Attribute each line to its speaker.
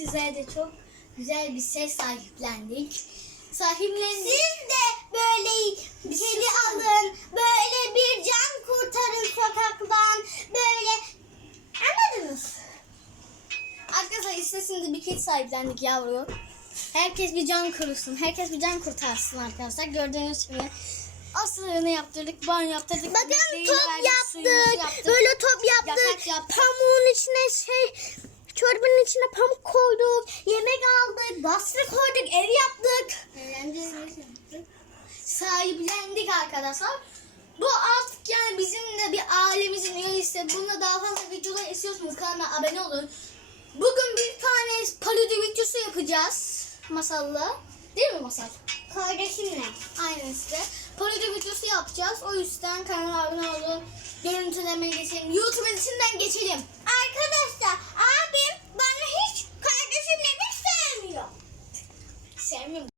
Speaker 1: sizlere de çok güzel bir ses sahiplendik. Sahiplendik.
Speaker 2: Siz de böyle kedi alın, böyle bir can kurtarın sokaktan, böyle anladınız.
Speaker 1: Arkadaşlar istesinde bir kedi sahiplendik yavru. Herkes bir can korusun. Herkes bir can kurtarsın arkadaşlar. Gördüğünüz gibi asılığını yaptırdık, banyo yaptırdık.
Speaker 2: Bakın top
Speaker 1: verdik, suyumuzu
Speaker 2: yaptık, böyle top yaptık,
Speaker 1: yaptık.
Speaker 2: pamuğun içine şey, çorbanın içine pamuk koyduk, yemek aldık, bastı koyduk, ev yaptık.
Speaker 1: Sahiplendik arkadaşlar. Bu artık yani bizim de bir ailemizin üyesi. Bununla daha fazla videolar istiyorsanız kanalıma abone olun. Bugün bir tane paludi videosu yapacağız. Masalla. Değil mi masal?
Speaker 2: Kardeşimle.
Speaker 1: Aynen işte. Parodi videosu yapacağız. O yüzden kanala abone olun. Görüntüleme geçelim. YouTube içinden geçelim.